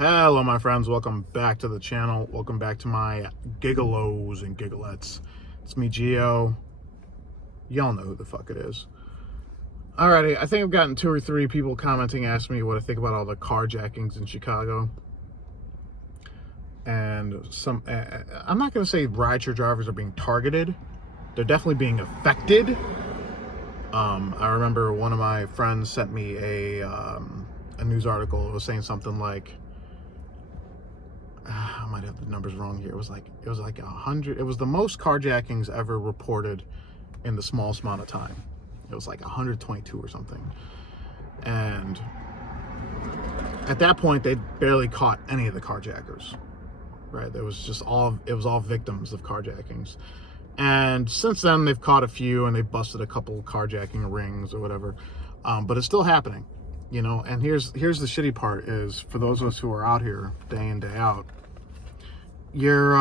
Hello my friends, welcome back to the channel. Welcome back to my gigolos and gigalettes. It's me, Gio. Y'all know who the fuck it is. Alrighty, I think I've gotten 2 or 3 people commenting, asking me what I think about all the carjackings in Chicago. And some, I'm not going to say rideshare drivers are being targeted. They're definitely being affected. I remember one of my friends sent me a news article. It was saying something like, I might have the numbers wrong here. It was like 100. It was the most carjackings ever reported in the smallest amount of time. It was like 122 or something. And at that point, they barely caught any of the carjackers. Right? It was all victims of carjackings. And since then, they've caught a few and they've busted a couple carjacking rings or whatever. But it's still happening, you know. And here's the shitty part is, for those of us who are out here day in, day out, you're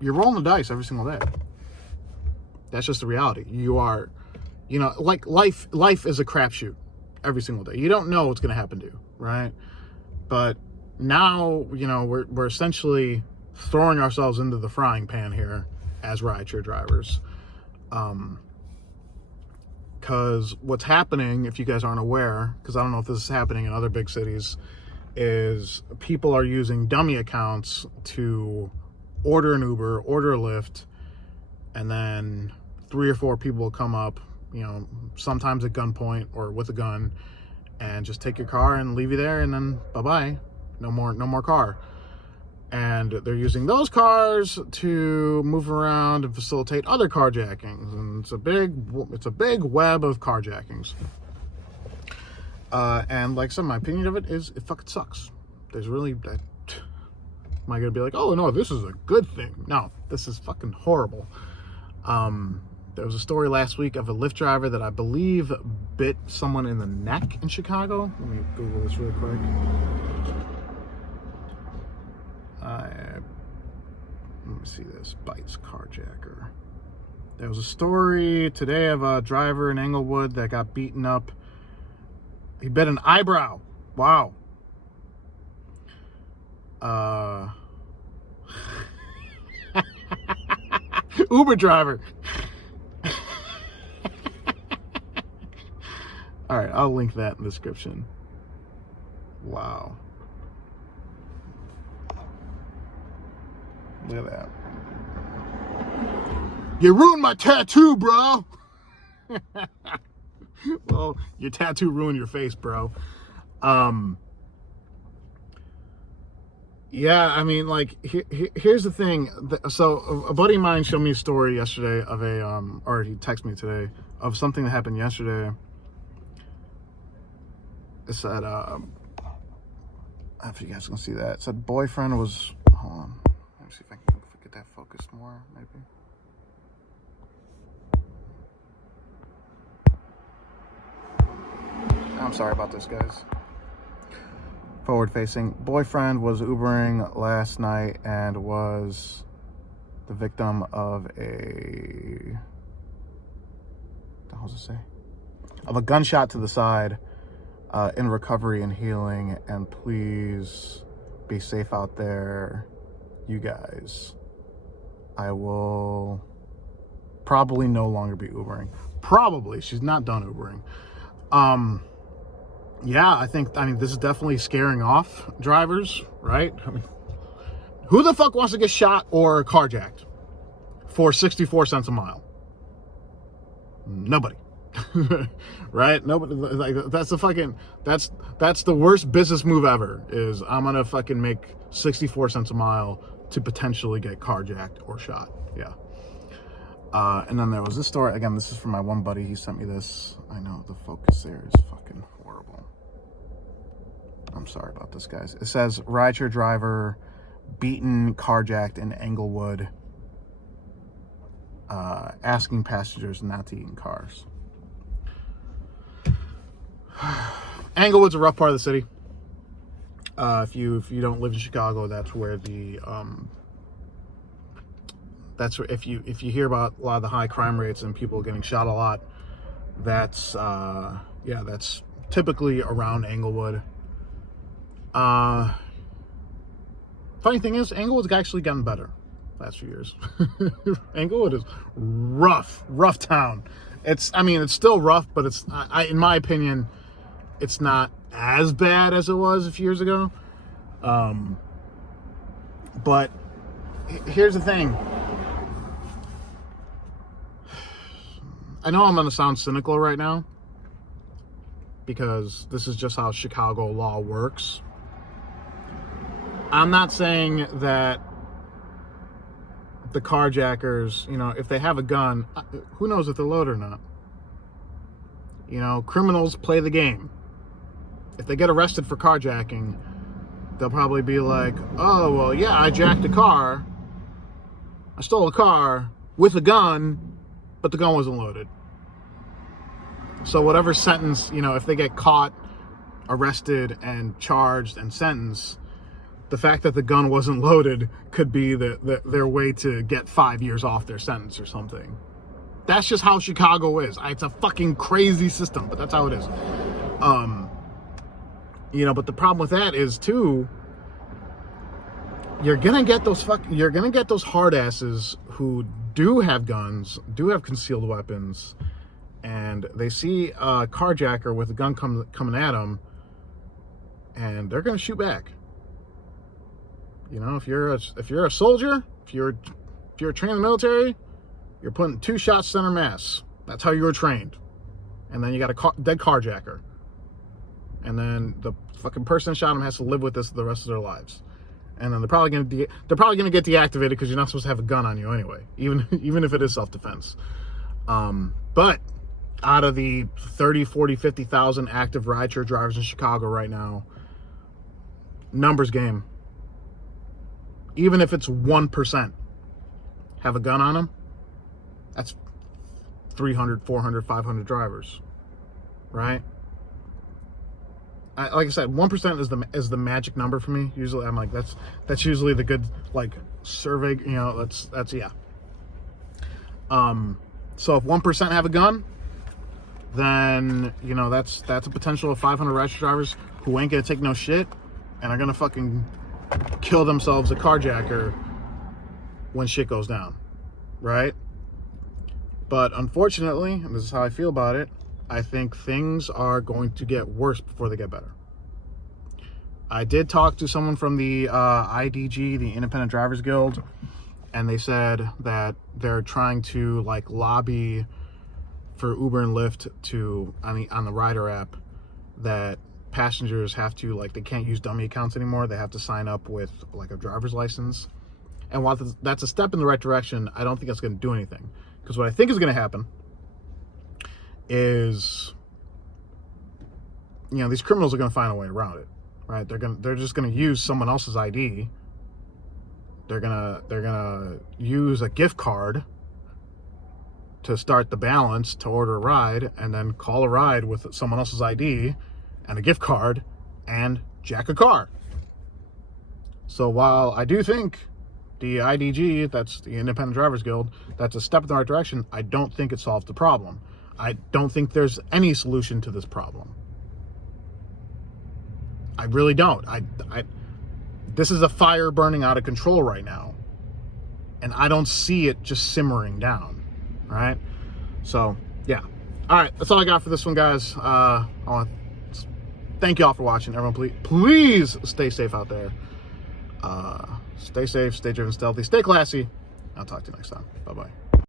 rolling the dice every single day. That's just the reality. You are, you know, like life is a crapshoot every single day. You don't know what's going to happen to you, right? But now, you know, we're essentially throwing ourselves into the frying pan here as rideshare drivers. Because what's happening, if you guys aren't aware, because I don't know if this is happening in other big cities, is people are using dummy accounts to order an Uber, order a Lyft, and then 3 or 4 people will come up, you know, sometimes at gunpoint or with a gun, and just take your car and leave you there, and then bye-bye. No more car. And they're using those cars to move around and facilitate other carjackings, and it's a big web of carjackings. And like I said, my opinion of it is, it fucking sucks. There's really, am I gonna be like, oh no, this is a good thing? No, this is fucking horrible. There was a story last week of a Lyft driver that I believe bit someone in the neck in Chicago. Let me Google this real quick. Let me see this. Bites carjacker. There was a story today of a driver in Englewood that got beaten up. He bit an eyebrow. Wow. Uber driver. All right, I'll link that in the description. Wow. Look at that. You ruined my tattoo, bro. Well, your tattoo ruined your face, bro. Yeah, I mean, like, here's the thing. So a buddy of mine showed me a story yesterday of or he texted me today, of something that happened yesterday. It said, I don't know if you guys can see that. It said boyfriend was, hold on. Let me see if I can get that focused more, maybe. I'm sorry about this, guys. Forward facing. Boyfriend was Ubering last night and was the victim of what the hell does it say? Of a gunshot to the side, in recovery and healing, and please be safe out there, you guys. I will probably no longer be Ubering. Probably. She's not done Ubering. Yeah, I mean, this is definitely scaring off drivers, right? I mean, who the fuck wants to get shot or carjacked for 64 cents a mile? Nobody. Right? Nobody. Like, that's the worst business move ever, is I'm gonna fucking make 64 cents a mile to potentially get carjacked or shot. Yeah. And then there was this story. Again, this is from my one buddy. He sent me this. I know the focus there is fucking horrible. I'm sorry about this, guys. It says rideshare driver beaten, carjacked in Englewood, asking passengers not to eat in cars. Englewood's a rough part of the city. If you don't live in Chicago, that's where if you hear about a lot of the high crime rates and people getting shot a lot, that's typically around Englewood. Funny thing is, Englewood's actually gotten better last few years. Englewood is rough town. It's still rough, but it's, in my opinion, it's not as bad as it was a few years ago. But here's the thing. I know I'm going to sound cynical right now, because this is just how Chicago law works. I'm not saying that the carjackers, if they have a gun, who knows if they're loaded or not. Criminals play the game. If they get arrested for carjacking, they'll probably be like, oh, well, yeah, I jacked a car. I stole a car with a gun, but the gun wasn't loaded. So whatever sentence, if they get caught, arrested, and charged and sentenced, the fact that the gun wasn't loaded could be their way to get 5 years off their sentence or something. That's just how Chicago is. It's a fucking crazy system, but that's how it is. But the problem with that is too, you're gonna get those hard asses who do have guns, do have concealed weapons, and they see a carjacker with a gun coming at them, and they're gonna shoot back. If you're a soldier, if you're trained in the military, you're putting 2 shots center mass. That's how you were trained. And then you got a dead carjacker. And then the fucking person that shot him has to live with this the rest of their lives. And then they're probably gonna get deactivated, because you're not supposed to have a gun on you anyway, even if it is self-defense. But out of the 30, 40, 50,000 active rideshare drivers in Chicago right now, numbers game. Even if it's 1% have a gun on them, that's 300, 400, 500 drivers, right? Like I said, 1% is the magic number for me. Usually, I'm like, that's usually the good, like, survey. That's yeah. So if 1% have a gun, then that's a potential of 500 rideshare drivers who ain't gonna take no shit and are gonna fucking kill themselves a carjacker when shit goes down, right? But unfortunately, and this is how I feel about it, I think things are going to get worse before they get better. I did talk to someone from the IDG, the Independent Drivers Guild, and they said that they're trying to lobby for Uber and Lyft to, on the Rider app, that passengers have to, they can't use dummy accounts anymore. They have to sign up with a driver's license. And while that's a step in the right direction, I don't think it's going to do anything. Because what I think is going to happen is, these criminals are going to find a way around it, right? They're just going to use someone else's ID. They're gonna use a gift card to start the balance to order a ride, and then call a ride with someone else's ID and a gift card and jack a car. So while I do think the IDG, that's the Independent Drivers Guild, that's a step in the right direction, I don't think it solves the problem. I don't think there's any solution to this problem. I really don't. This is a fire burning out of control right now, and I don't see it just simmering down, right? So, yeah. All right, that's all I got for this one, guys. I want to thank you all for watching. Everyone, please stay safe out there. Stay safe, stay driven stealthy, stay classy. I'll talk to you next time. Bye-bye.